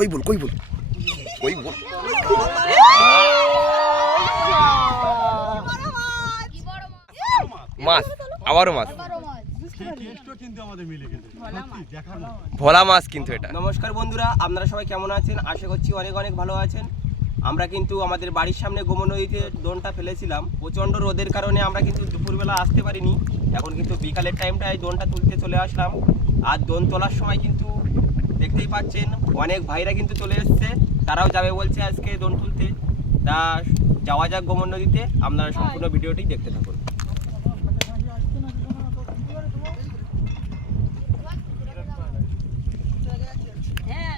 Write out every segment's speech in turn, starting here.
কই বল কই বল? কই বল? মাছ আবারও মাছ। ভোলা মাছ কিন্তু এটা। নমস্কার বন্ধুরা আপনারা সবাই কেমন আছেন? আশা করছি অনেক অনেক ভালো আছেন। আমরা কিন্তু আমাদের বাড়ির সামনে গোমন নদীতে দোনটা ফেলেছিলাম। প্রচণ্ড রোদের কারণে আমরা কিন্তু দুপুরবেলা আসতে পারিনি। এখন কিন্তু বিকালের টাইমটায় দোনটা তুলতে চলে আসলাম। আর দোন তোলার সময় কিন্তু দেখতেই পাচ্ছেন অনেক ভাইরা কিন্তু চলে এসছে। তারাও যাবে বলছে আজকে দোন তুলতে। তা যাওয়া যাক গোমন নদীতে আপনারা সম্পূর্ণ ভিডিওটি দেখতে থাকুন। হ্যাঁ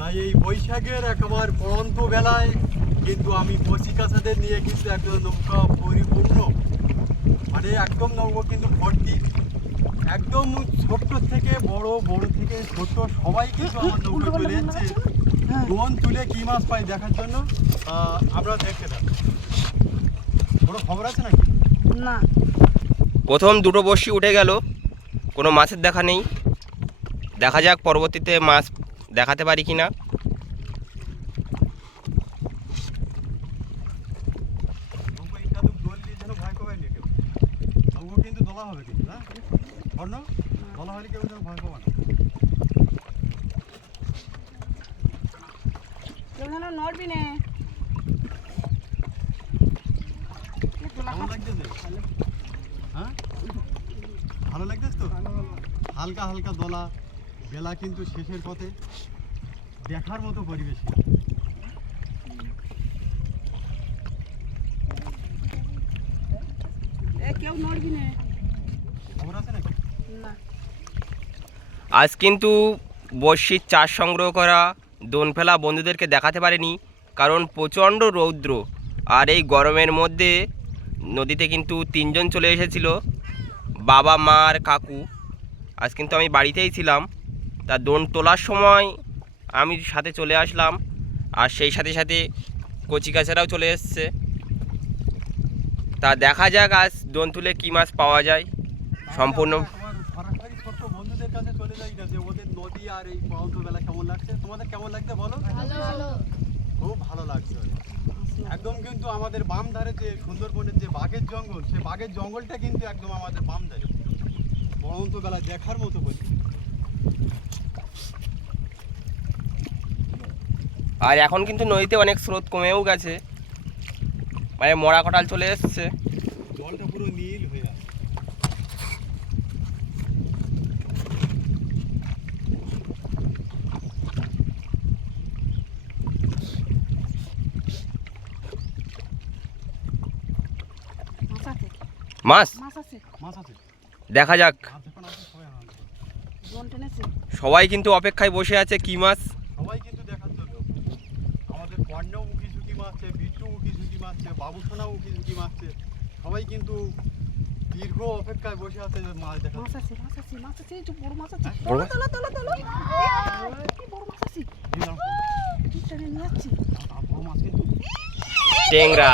তাই এই বৈশাখের একেবার পড়ন্ত বেলায় কিন্তু আমি কচিকাছাদের নিয়ে কিন্তু একটা নৌকা পরিপূর্ণ মানে একদম নৌকা কিন্তু ভর্তি। একদম ছোট্ট থেকে বড় বড় থেকে ছোট সবাই কিন্তু আমার নৌকা চলে যাচ্ছে ডোন তুলে কি মাছ পাই দেখার জন্য? আমরা দেখতে থাকি। কোনো খবর আছে নাকি? না। প্রথম দুটো বড়শি উঠে গেল। কোনো মাছের দেখা নেই। দেখা যাক পরবর্তীতে মাছ দেখাতে পারি কি না নৌকা এটা তো দোল দিয়ে যেন ভয় পাবে না কেউ দলা হবে কিন্তু হ্যাঁ স্বর্ণ দলা হলে কেউ যেন ভয় পাবে না। কেউ যেন নড়বি নে। হ্যাঁ? ভালো লাগতেছে তো? হালকা হালকা দলা বেলা কিন্তু শেষের পথে দেখার মতো পরিবেশ। এ কেউ নড়বি নে খবর আছে নাকি না আজ কিন্তু বর্ষির চাষ সংগ্রহ করা দোন ফেলা বন্ধুদেরকে দেখাতে পারেনি, কারণ প্রচণ্ড রৌদ্র আর এই গরমের মধ্যে নদীতে কিন্তু তিনজন চলে এসেছিল, বাবা, মা আর কাকু। আজ কিন্তু আমি বাড়িতেই ছিলাম, তা দোন তোলার সময় আমি সাথে চলে আসলাম, আর সেই সাথে সাথে কচিকাছেরাও চলে এসছে। তা দেখা যাক আজ দোন তুলে কী মাছ পাওয়া যায়। সম্পূর্ণ আমার সরাসরি ছোট্ট বন্ধুদের কাছে চলে যাই না যে ওদের নদী আর এই পড়ন্ত বেলা কেমন লাগছে? তোমাদের কেমন লাগছে বলো? খুব ভালো লাগছে। একদম কিন্তু আমাদের বাম ধারে যে সুন্দরবনের যে বাঘের জঙ্গল সে বাঘের জঙ্গলটা কিন্তু একদম আমাদের বাম ধারে। পড়ন্ত বেলা দেখার মতো বলি। আর এখন কিন্তু নদীতে অনেক স্রোত কমেও গেছে। মানে মরা কটাল চলে এসছে জলটা পুরো নীল হয়ে আছে মাছ আছে মাছ? মাছ আছে। দেখা যাক। মাছ যখন আছে সবাই কিন্তু অপেক্ষায় বসে আছে কি মাছ? সবাই কিন্তু দেখার জন্য। আমাদের কর্ণও উকি ঝুঁকি মারছে বিট্টু উকি ঝুঁকি মারছে উকি ঝুঁকি মারছে। সবাই কিন্তু দীর্ঘ অপেক্ষায় বসে আছে যে মাছ দেখা মাছ আছে মাছ আছে মাছ আছে এই বড় মাছ আছে। তোলো তোলো তোলো তোলো। কি বড় মাছ আছে? কি টেনে নিয়ে যাচ্ছি। বড় মাছ কিন্তু টেংরা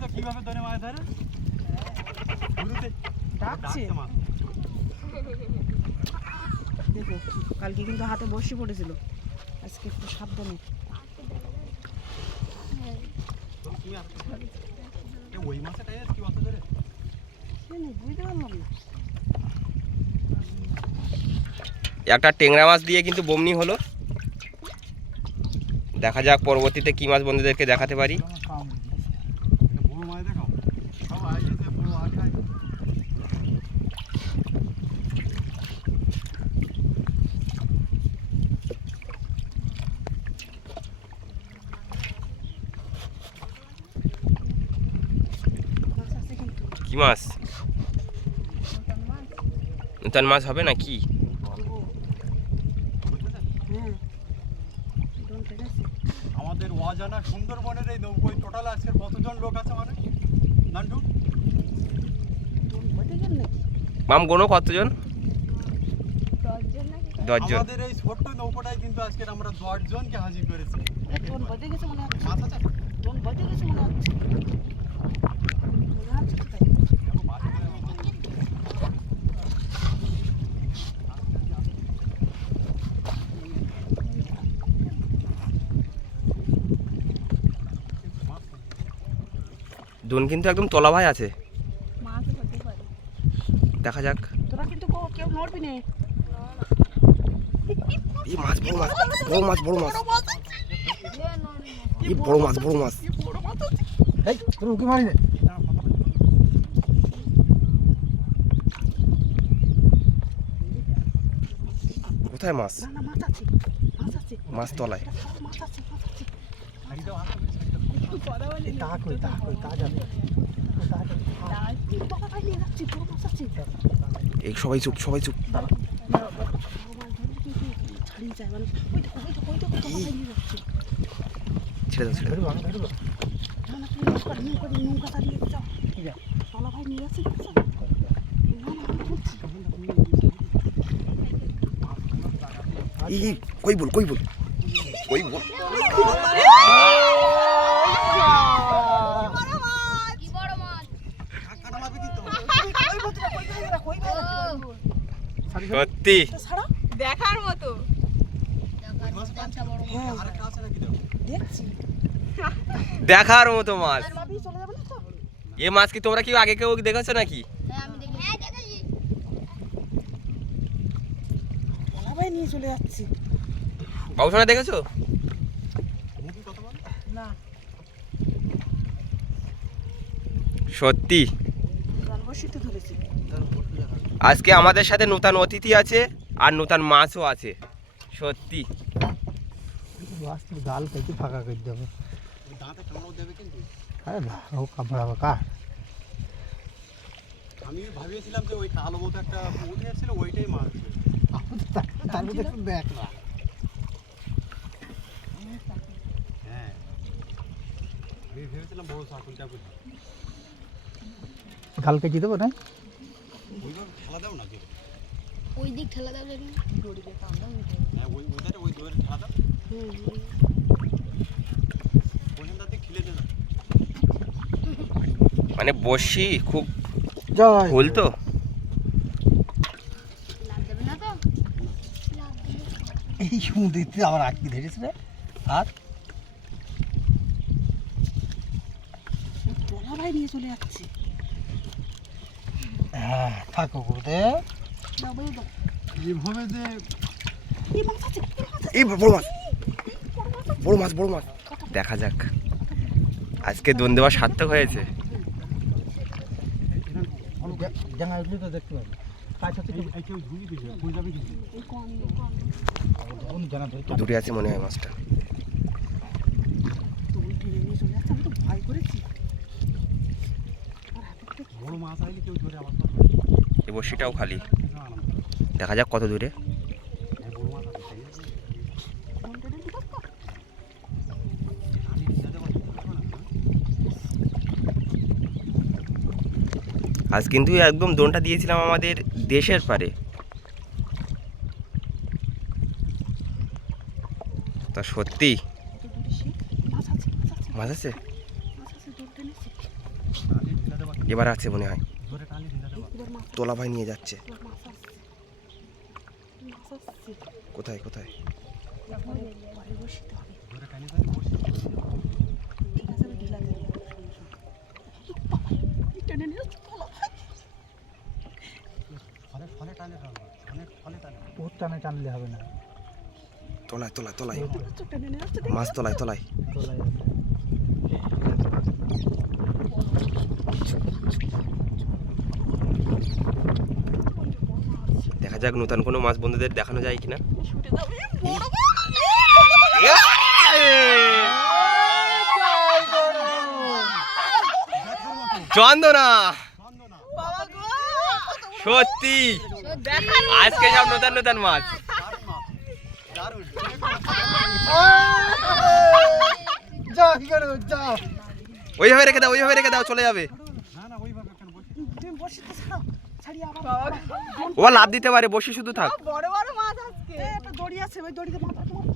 তো কীভাবে ধরে মাছ ধরে? ডাকছে। দেখো কালকে কিন্তু হাতে বসে পড়েছিল। আজকে একটু সাবধানে। ওই মাছটা কি অত ধরে? বুঝতে পারলাম না। একটা টেংরা মাছ দিয়ে কিন্তু বমনি হলো। দেখা যাক পরবর্তীতে কি মাছ বন্ধুদেরকে দেখাতে পারি এটা বড় মাছ দেখাও সব আইসে বড় আশায় মাছ আছে কিন্তু কি মাছ? নতুন মাছ হবে না কি আমাদের অজানা সুন্দরবনের এই নৌকোয় টোটাল আজকের কতজন লোক আছে মানে? নান্টু? মাম গোনো কতজন? দশজন। আমাদের এই ছোট্ট নৌকোটায় কিন্তু আজকের আমরা দশ জনকে হাজির করেছি। জন দোন কিন্তু একদম তলা ভাই আছে দেখা যাক। তোরা কিন্তু কেউ নড়বি না। এই মাছ বড় মাছ বড় মাছ বড় মাছ। এই বড় মাছ বড় মাছ। এই তোর উকি মারি যাচ্ছি বড় মাছ আছে এই সবাই চুপ সবাই চুপ। বাবা মাছ ধরলে কিন্তু ছাড়িয়ে যায় মানে ওই দেখো ওই দেখো ওই দেখো বাবা ভাই নিয়ে যাচ্ছে ছেড়ে দাও ছেড়ে দাও ধরবো আমি ধরবো না না তুমি নৌকা নৌকা নৌকা চালিয়ে যাও ঠিক আছে বাবা ভাই নিয়ে যাচ্ছে দেখছ না না আমি ধরছি কই বল কই বল? কই বল? সত্যি? দেখার মতো। দেখার মতো মাছ। ভাবি চলে যাবে না তো এ মাছ কি তোমরা কি আগে কেউ দেখেছ নাকি? বাবা ভাই নিয়ে চলে যাচ্ছে। বাবুসোনা দেখেছ? না। সত্যি। আজকে আমাদের সাথে নূতন অতিথি আছে আর নূতন মাছও আছে। সত্যি। জাল কেটে ফাঁকা করে দেবো আরে কামড়াবো কার? আমি ভাবিয়েছিলাম যে ওই কালো মতো একটা উঠে এসেছিল ওইটাই মাছ তার মধ্যে একটু দেখ না। হ্যাঁ। ভেবেছিলাম বড় সাকুল চাকুল গাল কেটে দেবো না? খেলা দাও না ওই দিক ঠেলা দাও হ্যাঁ ওই ওই দৌড়ে খেলা দাও মানে বসি খুব ফুল তো লাভ দেবে না তো লাভ দেবে আবার আটকে ধরেছে রে। আর ভাই নিয়ে চলে যাচ্ছে। হ্যাঁ থাকো এই দেখো। যে এই মাছ মাছ বড় মাছ। বড় মাছ বড় মাছ দেখা যাক। আজকে দোন দেওয়া সার্থক হয়েছে। দেখতে পাবি দূরে আছে মনে হয় মাছটা। এই বসিটাও খালি। দেখা যাক কত দূরে। আজ কিন্তু একদম দোনটা দিয়েছিলাম আমাদের দেশের পারে। তা সত্যি? মাছ আছে? এবার আছে মনে হয়। তোলা ভাই নিয়ে যাচ্ছে। কোথায় কোথায়? ফলে টানলে হবে না। তলায় তলায় তলায়। মাছ তলায় তলায়। তোলাই দেখা যাক নতুন কোনো মাছ বন্ধুদের দেখানো যায় কিনা। চন্দনা। সত্যি। আজকে সব নতুন নতুন মাছ। যা কি করে যা ওইভাবে রেখে দাও ওইভাবে রেখে দাও চলে যাবে। ও লাভ দিতে পারে বসি শুধু থাক। বড় বড় মাছ আজকে। একটা দড়ি আছে ওই দড়িতে মাথা তোমার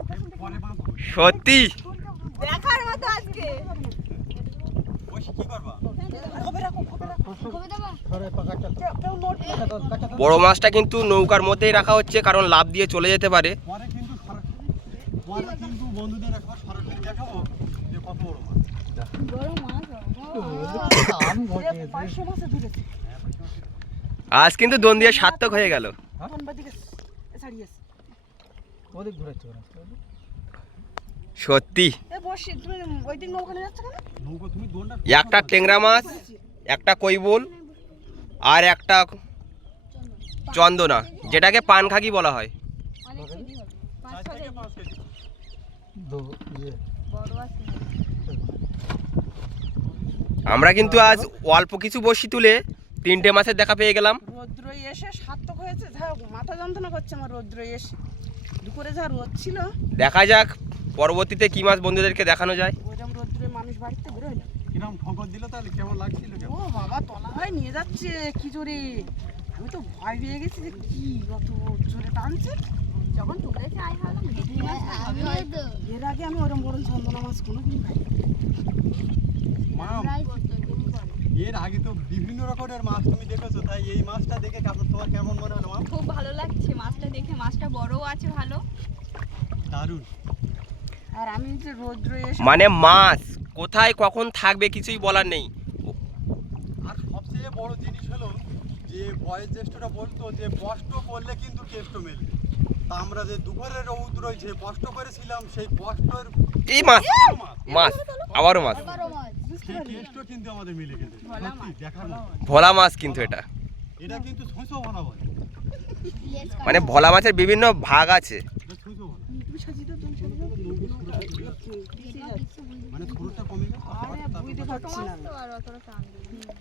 পরে বাঁধবো সত্যি? দেখার মতো আজকে। বড় মাছটা কিন্তু নৌকার মধ্যেই রাখা হচ্ছে কারণ লাভ দিয়ে চলে যেতে পারে। কিন্তু বন্ধুদের একবার সরাসরি দেখাবো যে কত বড় মাছ। আজ কিন্তু দোন দিয়ে সার্থক হয়ে গেল। সত্যি। এ বসে তুমি ওই দিন ওখানে যাচ্ছে কেন নৌকো তুমি দোনটা একটা টেংরা মাছ একটা কৈবল আর একটা চন্দনা যেটাকে পানখাকি বলা হয়। আমরা কিন্তু আজ অল্প কিছু বসি তুলে তিনটে মাছের দেখা পেয়ে গেলাম। রৌদ্র এসে সার্থক হয়েছে যা মাথা যন্ত্রণা করছে আমার রৌদ্র এসে। দুপুরে যা রোদ ছিল। দেখা যাক পরবর্তীতে কি মাছ বন্ধুদেরকে দেখানো যায়। ওইরকম রৌদ্রে মানুষ বাড়িতে বেরোয় না। কিরম ঠকর দিল তাহলে? কেমন লাগছিল ও বাবা তলা হয়ে নিয়ে যাচ্ছে কি জোরে। আমি তো ভয় পেয়ে গেছি যে কি অত জোরে টানছে। যখন তুলেছে আই ভাবলাম ভেটকি মাছ হবে হয়তো। এর আগে আমি ওরম বড় চন্দনা মাছ কোনোদিন তুমি করো। এর আগে তো বিভিন্ন রকমের মাছ তুমি দেখেছ তাই এই মাছটা দেখে তোমার কেমন মনে হলো মা? খুব ভালো লাগছে মাছটা দেখে মাছটা বড়ও আছে ভালো। দারুণ। আর আমি যে রৌদ্র এসে মানে মাছ কোথায় কখন থাকবে কিছুই বলার নেই। আর সবচেয়ে বড় জিনিস হলো যে বয়োজ্যেষ্ঠরা বলতো যে কষ্ট করলে কিন্তু কেষ্ট মেলবে তা আমরা যে দুপুরের রৌদ্রয় যে কষ্ট করেছিলাম সেই কষ্টের এই মাছ। মাছ। আবারও মাছ। কিন্তু আমাদের মিলে গেছে। ভোলা মাছ। কিন্তু এটা। এটা কিন্তু ছুঁচো বলে মানে ভোলা মাছের বিভিন্ন ভাগ আছে। মানে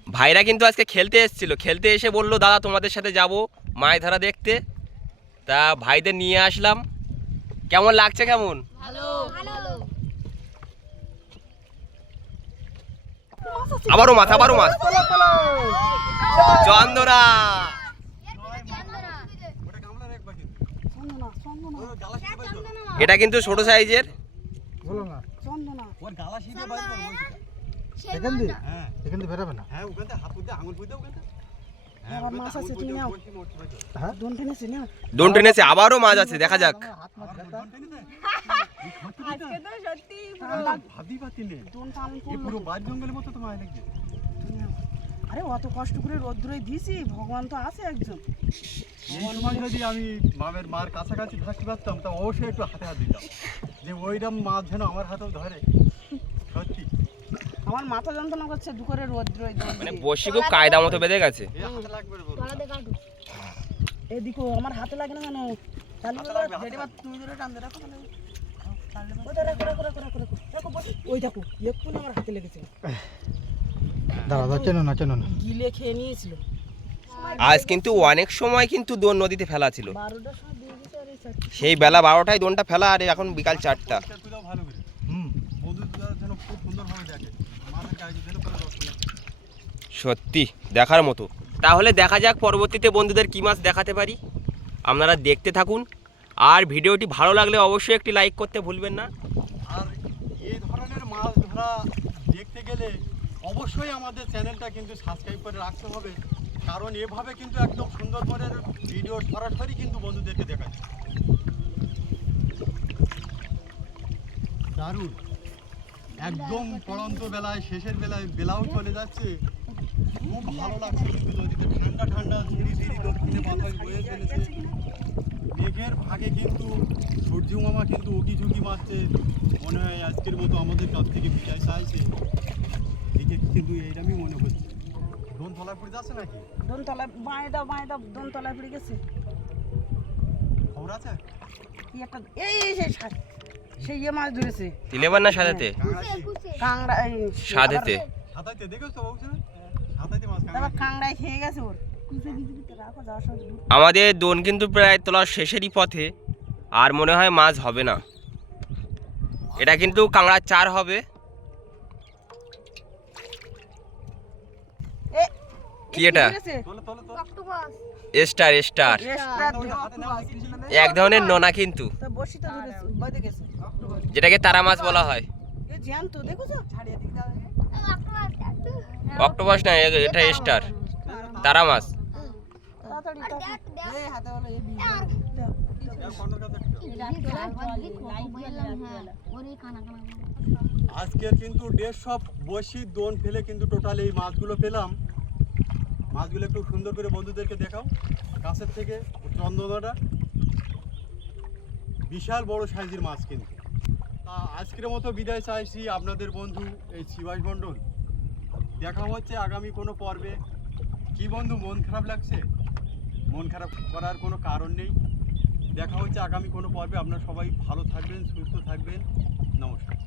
ভাইরা কিন্তু আজকে খেলতে এসেছিল। খেলতে এসে বলল দাদা তোমাদের সাথে যাব মাছ ধরা দেখতে। তা ভাইদের নিয়ে আসলাম। কেমন লাগছে কেমন? ভালো। ভালো আবারও মাছ আবারও মাছ। চন্দনা। কর এটা কিন্তু ছোট সাইজের। বলো না চন্দনা ওর গালা শিখে বাইর কর বলছি। তো। এখান দিয়ে হ্যাঁ। এখান দিয়ে বেরোবে না। হ্যাঁ ওখান থেকে হাত পুঁতে আঙুল পুঁতে ওখান দোন টেনেছে না দোন টেনেছে আবারও মাছ আছে দেখা যাক। আরে অত কষ্ট করে রৌদ্রই দিছি ভগবান তো আছে একজন। যদি আমি মামের মার কাছাকাছি থাকতে পারতাম তা অবশ্যই একটু হাতে হাত দিতাম। যে ওইরকম মাছ যেন আমার হাতেও ধরে। সত্যি। আমার মাথা যন্ত্রণা করছে মানে। বসি খুব কায়দা মতো বেঁধে গেছে। এদিকে আমার হাতে লাগে না কেন তুমি ধরে রাখো। ওই দেখো, এক্ষুনি আমার হাতে দাঁড়া দাঁড়া না না। গিলে খেয়ে নিয়েছিল। আজ কিন্তু অনেক সময় কিন্তু দোন নদীতে ফেলা ছিল। সেই বেলা বারোটায় দোনটা ফেলা আর এখন বিকাল চারটা পরিষ্কার করে দাও ভালো করে হুম বন্ধুরা যেন খুব সুন্দরভাবে দেখে মাথার কাজ যেন করে দর্শনে সত্যি, দেখার মতো। তাহলে দেখা যাক পরবর্তীতে বন্ধুদের কী মাছ দেখাতে পারি। আপনারা দেখতে থাকুন। আর ভিডিওটি ভালো লাগলে অবশ্যই একটি লাইক করতে ভুলবেন না। আর এই ধরনের মাছ ধরা দেখতে গেলে অবশ্যই আমাদের চ্যানেলটা কিন্তু সাবস্ক্রাইব করে রাখতে হবে। কারণ এভাবে কিন্তু একদম সুন্দরবনের ভিডিও সরাসরি কিন্তু বন্ধুদেরকে দেখাচ্ছে দারুণ। একদম পড়ন্ত বেলায়, শেষের বেলায় বেলাও চলে যাচ্ছে। খুব ভালো লাগছে। কিন্তু নদীতে ঠান্ডা ঠান্ডা ধীরে ধীরে দক্ষিণে বাতাস বয়ে চলেছে মেঘের ভাগে কিন্তু সূর্য মামা কিন্তু উকি ঝুঁকি মারছে। মনে হয় আজকের মতো আমাদের কাছ থেকে বিদায় চাইছে। দেখে কিন্তু এইরকমই মনে হচ্ছে। ডোন তলায় পড়ে যাচ্ছে নাকি? দোন তলায় বাঁয়ে দাও বাঁয়ে দাও দোন পড়ে গেছে। খবর আছে? কি একটা এই সেই সেই ইয়ে মাছ ধরেছে। তিলেবার না সাজাতে কাংড়া সাদেতে। দেখেছ তো আমাদের দোন কিন্তু প্রায় তোলার শেষেরই পথে আর মনে হয় মাছ হবে না। এটা কিন্তু কাঁকড়ার চার হবে। কি এটা? Star star. এক ধরনের নোনা কিন্তু। যেটাকে তারা মাছ বলা হয়। অক্টোপাস না এটা স্টার। তারা মাছ। আজকে কিন্তু দেড়শো বসি দোন ফেলে কিন্তু টোটাল এই মাছগুলো পেলাম। মাছগুলো একটু সুন্দর করে বন্ধুদেরকে দেখাও। কাছের থেকে চন্দনাটা। বিশাল বড় সাইজের মাছ কিন্তু। আজকের মতো বিদায় চাইছি আপনাদের বন্ধু এই শিবাস মণ্ডল। দেখা হচ্ছে আগামী কোনো পর্বে। কি বন্ধু, মন খারাপ লাগছে? মন খারাপ করার কোনো কারণ নেই। দেখা হচ্ছে আগামী কোনো পর্বে। আপনারা সবাই ভালো থাকবেন, সুস্থ থাকবেন। নমস্কার।